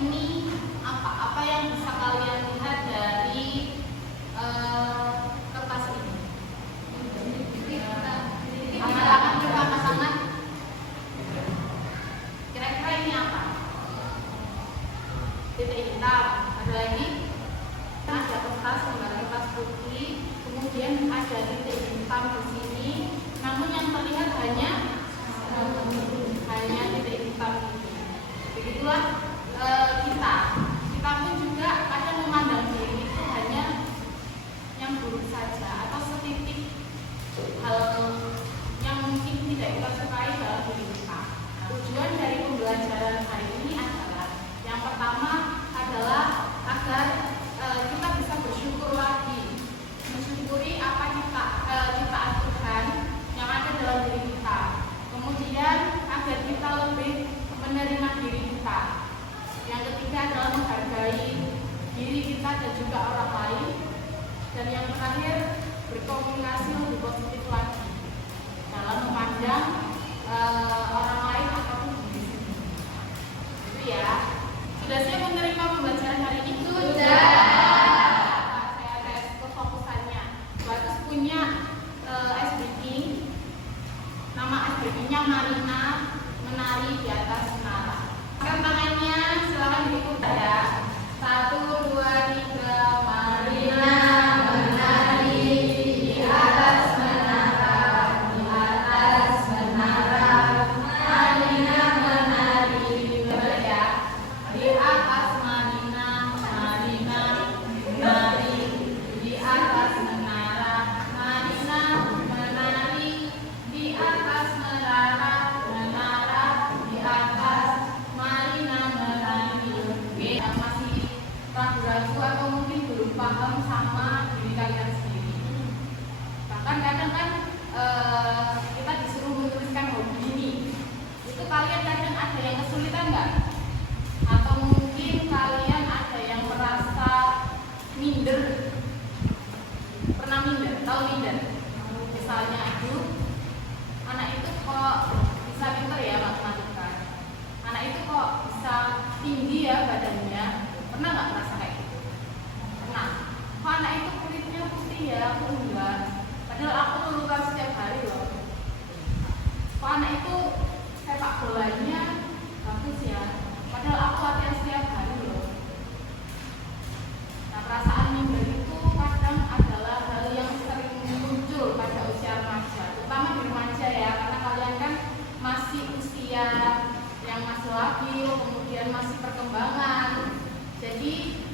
ini apa? Apa yang bisa kalian lihat dari kertas ini? Angkat coba pasangan. Kira-kira ini apa? Titik hitam. Ada lagi? Ada kertas, lembar kertas putih. Kemudian ada titik hitam di sini. Namun yang terlihat hanya titik hitam ini. Begitulah kita pun juga kadang memandang diri itu hanya yang buruk saja atau setitik hal yang mungkin tidak kita sukai dalam diri kita. Tujuan dari pembelajaran hari ini adalah yang pertama adalah agar kita bisa bersyukur lagi, mensyukuri apa ciptaan Tuhan yang ada dalam diri kita. Kemudian agar kita lebih menerima diri kita. Yang ketiga adalah menghargai diri kita dan juga orang lain. Dan yang terakhir berkomunikasi lebih positif lagi dalam memandang orang lain ataupun diri sendiri. Itu ya. Sudah siap menerima pembelajaran hari ini? Sudah. Saya tes kefokusannya. Bagus punya ice breaking. Nama ice breaking-nya Marina menari di atas menara. Angkat tangannya, silakan diikuti ya. 1, 2, 3, Marina menari di atas menara, di atas menara. Marina menari, ya. Di atas Marina, Marina menari di atas menara. Marina menari di atas menara, menara di atas Marina menari. Oke, yang masih ragu-ragu atau mungkin belum paham sama diri kalian sendiri. Bahkan kadang kan kita disuruh menuliskan hobi ini. Itu kalian kadang ada yang kesulitan nggak? Atau mungkin kalian ada yang merasa minder? Pernah minder? Tahu minder? Misalnya, aduh, anak itu kok bisa pintar ya matematika, anak itu kok bisa tinggi ya badannya. Pernah nggak merasa kayak gitu? Pernah. Kok anak itu kulitnya putih ya, aku enggak, padahal aku luluran setiap hari loh. Kok anak itu sepak bolanya bagus ya, padahal aku latihan setiap hari loh. Nah, perasaan minder itu kadang adalah hal yang sering muncul pada usia remaja, terutama di remaja ya, karena kalian kan masih usia yang masih labil, kemudian masih perkembangan. Jadi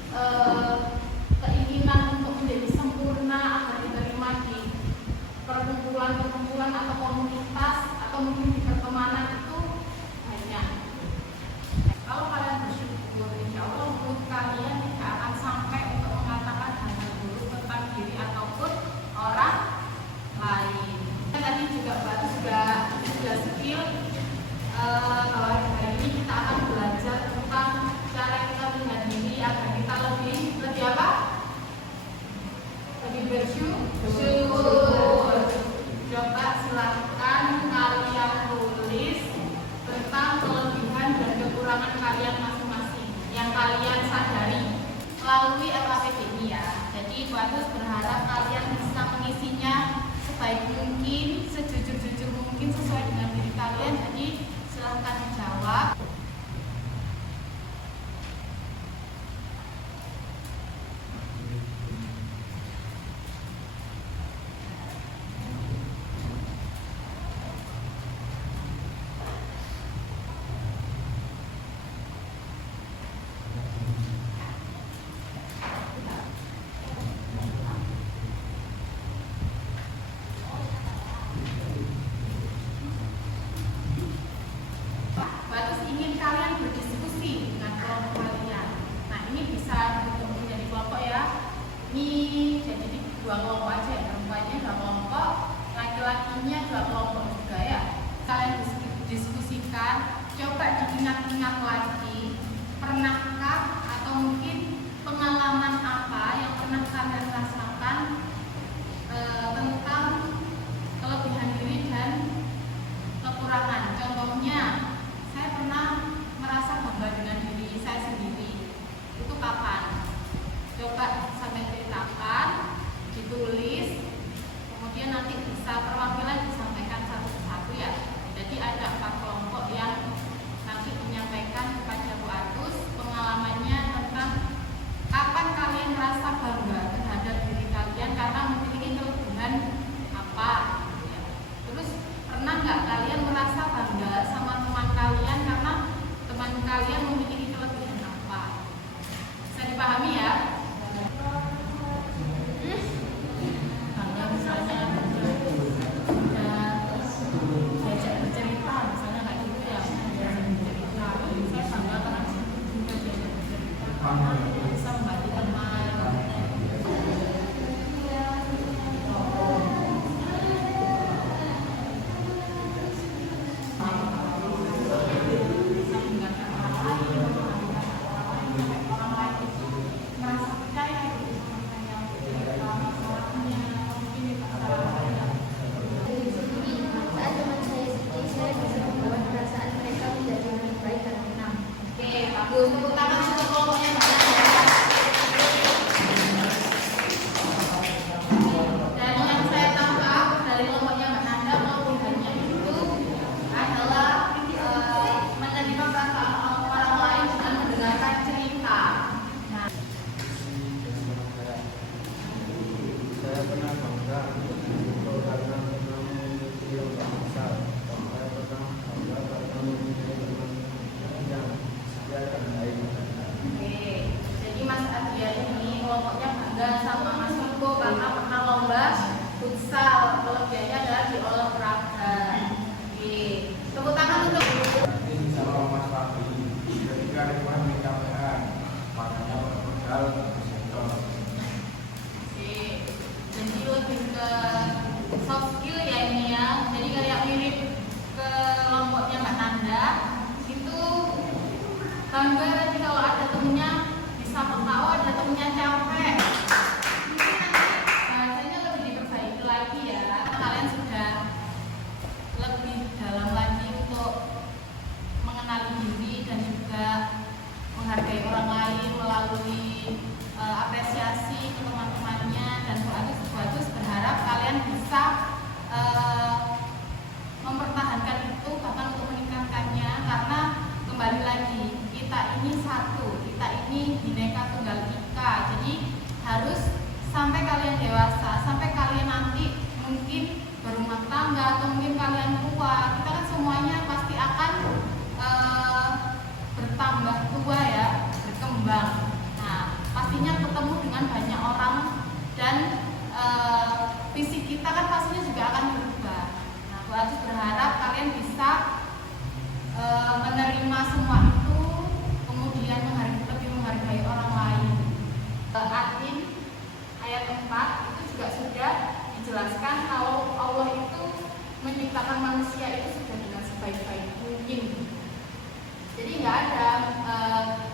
keinginan untuk menjadi sempurna agar diterima di perkumpulan atau komunitas atau mungkin di pertemanan itu banyak. Kalau kalian bersyukur, insya Allah mulut kalian tidak akan sampai untuk mengatakan hal-hal buruk tentang diri ataupun orang lain. Tadi juga Batu sudah skill bahwa hari ini kita akan belajar tentang cara kita melihat diri agar kita lebih apa? Lebih bersyukur. Coba silakan kalian tulis tentang kelebihan dan kekurangan kalian masing-masing yang kalian sadari melalui LKPD ini ya. Jadi Bagus berharap kalian bisa mengisinya sebaik mungkin, sejujur-jujur mungkin sesuai dengan diri kalian. Jadi silahkan dijawab. Dua kelompok aja ya, perempuannya dua kelompok, laki-lakinya dua kelompok juga ya. Kalian diskusikan, coba diingat-ingat lagi, pernahkah atau mungkin pengalaman apa yang pernah kalian rasakan tentang kelebihan diri dan kekurangan. Contohnya, saya pernah merasa bangga dengan diri saya sendiri nggak kalian merasa bangga sama teman kalian karena teman kalian memiliki kelebihan apa? Bisa dipahami ya? Bangga misalnya diajak bercerita, misalnya kayak gitu ya, diajak bercerita. Saya bangga karena diajak bercerita, bisa membantu teman. Soft skill ya ini ya, jadi kayak mirip ke kelompoknya Mbak Nanda itu bangga nanti kalau ada temennya bisa ketawa, ada temennya capek, mungkin nanti bahasanya lebih diperbaiki lagi ya, kalian sudah lebih dalam lagi untuk mengenali diri dan juga menghargai orang lain melalui apresiasi ke teman-temannya. Dan Bu Agus berharap kalian bisa mempertahankan itu, bahkan untuk meningkatkannya, karena kembali lagi kita ini satu, kita ini Bhinneka Tunggal Ika. Jadi harus sampai kalian dewasa, sampai kalian nanti mungkin berumah tangga atau mungkin kalian tua, kita kan semuanya pasti akan bertambah tua ya, berkembang. Nah, pastinya ketemu dengan banyak orang dan fisik kita kan pastinya juga akan berubah. Nah, Bu Agus berharap kalian bisa menerima semua itu, kemudian lebih menghargai orang lain. Atin ayat 4 itu juga sudah dijelaskan kalau Allah itu menciptakan manusia itu sudah dengan sebaik-baik mungkin. Jadi nggak ada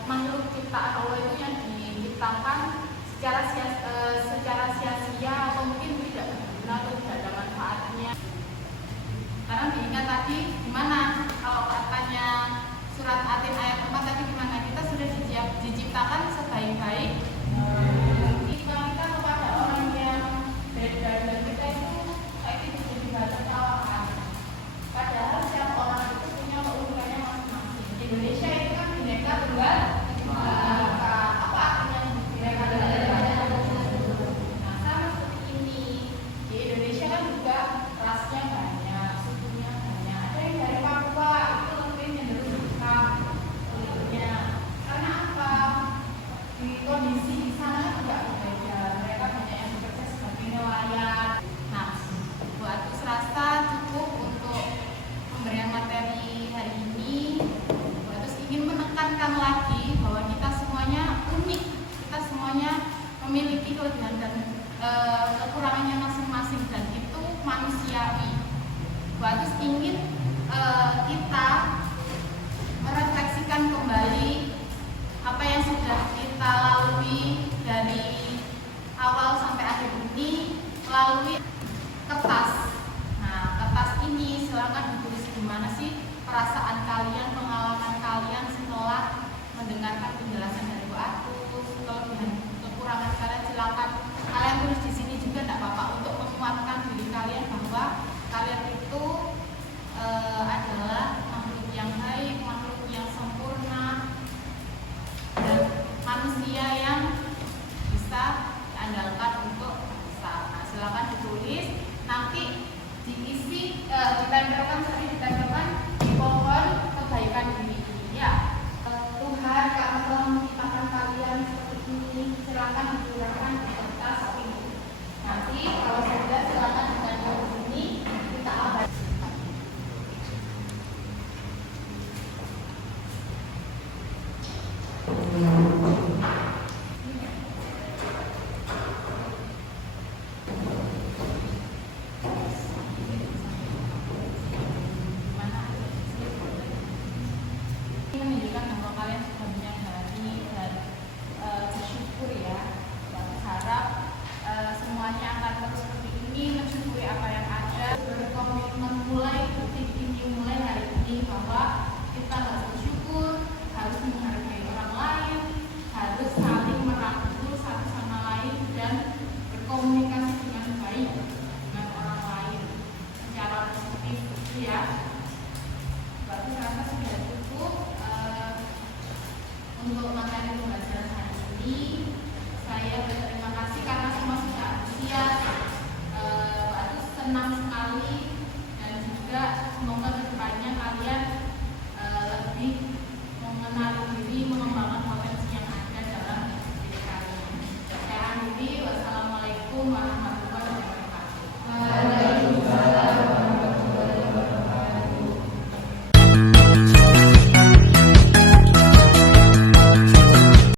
makhluk ciptaan Allah itu yang diciptakan secara sia-sia atau mungkin tidak berguna atau tidak ada manfaatnya. Karena diingat tadi gimana kalau katanya surat Atin ayat 4 tadi gimana, kita sudah diciptakan sebaik-baik mungkin. Kalau kita kepada orang yang beda dan kita itu bisa dibaca kawakan, padahal setiap orang itu punya keunggulannya masing-masing. Indonesia itu kan Bhinneka Tunggal Ika. Apa artinya Bhinneka Tunggal Ika? Nah, sama seperti ini. Di Indonesia kan juga rasnya banyak, sukunya banyak. Ada yang dari Papua itu lebih cenderung hitam kulitnya. Karena apa? Di kondisi di sana juga berbeda. Mereka banyak yang bekerja sebagai nelayan. Nah, Bu Agus rasa cukup untuk pemberian materi hari ini. Bu Agus ingin menekankan lagi bahwa kita semuanya unik, kita semuanya memiliki kelebihan dan kekurangannya masing-masing, dan itu manusiawi. Bu Agus ingin kita merefleksikan kembali apa yang sudah kita lalui dari awal sampai akhir ini melalui kertas. Nah, kertas ini silakan ditulis gimana sih perasaan kalian, pengalaman kalian setelah mendengarkan penjelasan dari Bu Agus, kelebihan kekurangan kalian silakan kalian tulis di sini juga, tidak apa-apa, untuk menguatkan diri kalian bahwa kalian itu adalah makhluk yang baik, makhluk yang sempurna, dan manusia yang bisa diandalkan untuk bangsa. Nah, silakan ditulis, nanti diisi ditempelkan di pohon kebaikan diri ya. Tuhan karena telah menciptakan kalian seperti ini, silakan digunakan beserta sapi ini. Nanti kalau sudah silakan ditempel di sini, kita abadikan. Menunjukkan bahwa kalian sudah menyadari dan bersyukur ya. Dan berharap semuanya akan terus seperti ini, mensyukuri apa yang ada, berkomitmen mulai detik ini, mulai hari ini bahwa kita harus bersyukur, harus menghargai orang lain, harus saling merangkul satu sama lain dan berkomunikasi dengan baik dengan orang lain secara positif ya. Berarti rasa sudah cukup untuk materi pembelajaran hari ini. Saya berterima kasih karena semua sudah antusias. Senang sekali